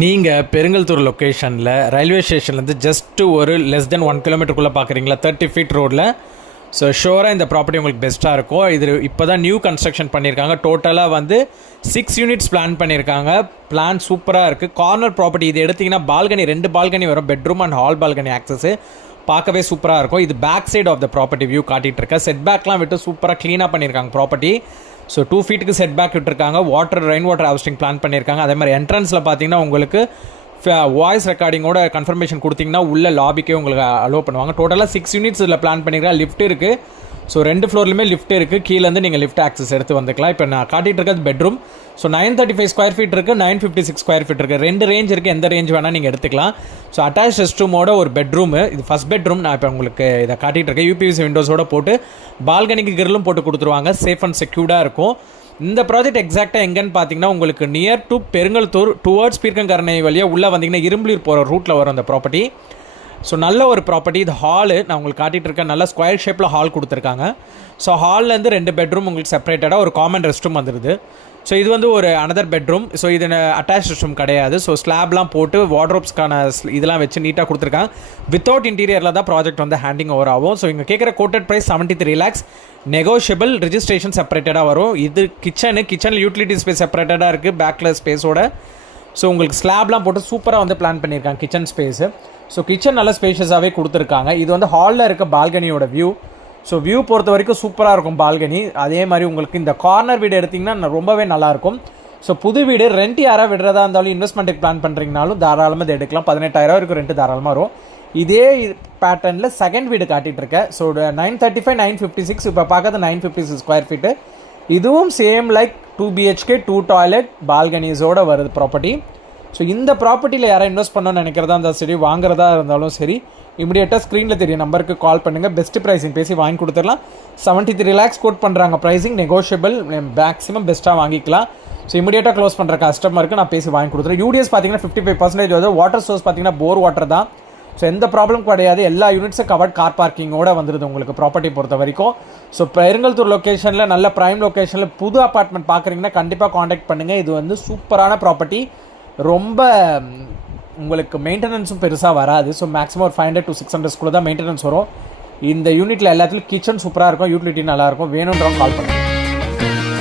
நீங்கள் பெருங்கல்தூர் லொக்கேஷனில் ரயில்வே ஸ்டேஷன்லேருந்து ஜஸ்ட்டு ஒரு லெஸ் தென் 1 கிலோமீட்டருக்குள்ளே பார்க்குறீங்களா 30 ஃபீட் ரோடில். ஸோ ஷோராக இந்த ப்ராப்பர்ட்டி உங்களுக்கு பெஸ்ட்டாக இருக்கும். இது இப்போ தான் நியூ கன்ஸ்ட்ரக்ஷன் பண்ணியிருக்காங்க. டோட்டலாக வந்து 6 யூனிட்ஸ் பிளான் பண்ணியிருக்காங்க. பிளான் சூப்பராக இருக்குது. கார்னர் ப்ராப்பர்ட்டி இது எடுத்திங்கன்னா பால்கனி 2 பால்கனி வரும். Bedroom and hall balcony access பார்க்கவே சூப்பராக இருக்கும். இது back side of the property view காட்டிகிட்டு இருக்கேன். செட் பேக்லாம் விட்டு சூப்பராக க்ளீனாக பண்ணியிருக்காங்க ப்ராப்பர்ட்டி. ஸோ 2 ஃபீட்டுக்கு செட் பேக் விட்டுருக்காங்க. ரெயின் வாட்டர் ஹார்வெஸ்டிங் பிளான் பண்ணியிருக்காங்க. அதே மாதிரி என்ட்ரன்ஸில் பார்த்தீங்கன்னா உங்களுக்கு வாய்ஸ் ரெக்கார்டிங்கோட கன்ஃபர்மேஷன் கொடுத்தீங்கன்னா உள்ள லாபிக்கே உங்களுக்கு அலோவ் பண்ணுவாங்க. டோட்டலாக 6 யூனிட்ஸ் இதில் பிளான் பண்ணியிருக்காங்க. லிஃப்ட் இருக்குது. ஸோ 2 ஃப்ளோர்லையுமே லிஃப்ட் இருக்குது. கீழேருந்து நீங்கள் லிஃப்ட் ஆக்சஸ் எடுத்து வந்துக்கலாம். இப்போ நான் காட்டிகிட்டு இருக்கிறது பெட்ரூம். ஸோ 935 ஸ்கொயர் ஃபீட் இருக்குது, 956 ஸ்கொயர் ஃபீட் இருக்குது. 2 ரேஞ்ச் இருக்குது. எந்த ரேஞ்ச் வேணால் நீங்கள் எடுத்துக்கலாம். ஸோ அட்டாச் ரெஸ்ட் ரூமோட ஒரு பெட்ரூமு. இது ஃபஸ்ட் பெட்ரூம். நான் இப்போ உங்களுக்கு இதை காட்டிகிட்டு இருக்கேன். யூபிவிசி விண்டோஸோட போட்டு பால்கனிக்கு கிரிலும் போட்டு கொடுத்துருவாங்க. சேஃப் அண்ட் செக்யூர்டாக இருக்கும். இந்த ப்ராஜெக்ட் எக்ஸாக்டாக எங்கன்னு பார்த்தீங்கன்னா உங்களுக்கு near to Perungalathur towards Peerkankaranai வழியாக உள்ளே வந்தீங்கன்னா இரும்பலூர் போகிற ரூட்டில் வரும் அந்த ப்ராப்பர்ட்டி. ஸோ நல்ல ஒரு ப்ராப்பர்ட்டி. இது ஹாலு நான் உங்களுக்கு காட்டிகிட்டு இருக்கேன். நல்ல ஸ்கொயர் ஷேப்பில் ஹால் கொடுத்துருக்காங்க. ஸோ ஹால்லேருந்து 2 பெட்ரூம் உங்களுக்கு செப்பரேட்டடாக ஒரு காமன் ரெஸ்ட் ரூம் வந்துடுது. ஸோ இது வந்து ஒரு அனதர் பெட்ரூம். ஸோ இது அட்டாச் ரெஸ்ட் ரூம் கிடையாது. ஸோ ஸ்லாப்லாம் போட்டு வார்ட்ரோப்ஸ்க்கான இதெல்லாம் வச்சு நீட்டாக கொடுத்துருக்காங்க. வித்தவுட் இன்டீரியரில் தான் ப்ராஜெக்ட் வந்து ஹேண்டிங் ஓவர் ஆகும். ஸோ இங்கே கேட்குற quoted price 73 lakhs. Negotiable. Registration செப்பரேட்டடாக வரும். இது கிச்சனில் யூட்டிலிட்டி ஸ்பேஸ் செப்பரேட்டடாக இருக்குது பேக்கில் ஸ்பேஸோட. ஸோ உங்களுக்கு ஸ்லாப்லாம் போட்டு சூப்பராக வந்து பிளான் பண்ணியிருக்காங்க கிச்சன் ஸ்பேஸு. ஸோ கிச்சன் நல்ல ஸ்பேஷியஸாகவே கொடுத்துருக்காங்க. இது வந்து ஹாலில் இருக்க பால்கனியோட வியூ. ஸோ வியூ பொறுத்த வரைக்கும் சூப்பராக இருக்கும் பால்கனி. அதே மாதிரி உங்களுக்கு இந்த கார்னர் வீடு எடுத்திங்கன்னா ரொம்பவே நல்லாயிருக்கும். ஸோ புது வீடு ரெண்ட் யாராவது விடுறதா இருந்தாலும் இன்வெஸ்ட்மெண்ட்டுக்கு பிளான் பண்ணுறீங்கனாலும் தாராளமாக இது எடுக்கலாம். 18,000 வரைக்கும் ரெண்ட் தாராளமாக வரும். இதே பேட்டர்னில் செகண்ட் வீடு காட்டிகிட்டு இருக்கேன். ஸோ 935, 956 இப்போ பார்க்கறது 956 ஸ்கொயர் ஃபீட்டு. இதுவும் சேம் லைக் 2 BHK 2 டாய்லெட் பால்கனிஸோடு வருது ப்ராப்பர்ட்டி. ஸோ இந்த ப்ராப்பர்ட்டியில் யாராவது இன்வெஸ்ட் பண்ணணும்னு நினைக்கிறதா இருந்தாலும் சரி, வாங்குறதா இருந்தாலும் சரி, இமீடியட்டாக ஸ்க்ரீனில் தெரிய நம்பருக்கு கால் பண்ணுங்கள். பெஸ்ட் ப்ரைஸிங் பேசி வாங்கி கொடுத்துடலாம். 73 lakhs கோட் பண்ணுறாங்க ப்ரைஸிங். நெகோஷியபிள். மேக்ஸிமம் பெஸ்ட்டாக வாங்கிக்கலாம். ஸோ இமீடியட்டாக க்ளோஸ் பண்ணுற கஸ்டமருக்கு நான் பேசி வாங்கி கொடுத்துறேன். யூடிஎஸ் பார்த்தீங்கன்னா 55% வருது. வாட்டர் சோர்ஸ் பார்த்தீங்கன்னா போர் வாட்டர் தான். ஸோ எந்த ப்ராப்ளம் கிடையாது. எல்லா யூனிட்ஸும் கவர்ட். கார் பார்க்கிங்கோடு வந்துடுது உங்களுக்கு ப்ராப்பர்ட்டி பொறுத்த வரைக்கும். ஸோ பெருங்கல்தூர் லொக்கேஷனில் நல்ல ப்ரைம் லொக்கேஷனில் புது அப்பார்ட்மெண்ட் பார்க்குறீங்கன்னா கண்டிப்பாக காண்டாக்ட் பண்ணுங்கள். இது வந்து சூப்பரான ப்ராப்பர்ட்டி. ரொம்ப உங்களுக்கு மெயின்டெனன்ஸும் பெருசாக வராது. ஸோ மேக்ஸிமம் ஒரு 500 to 600 தான் மெயின்டெனன்ஸ் வரும். இந்த யூனிட்டில் எல்லாத்துலையும் கிச்சன் சூப்பராக இருக்கும். யூட்டிலிட்டி நல்லாயிருக்கும். வேணுன்றவங்க கால் பண்ணுங்கள்.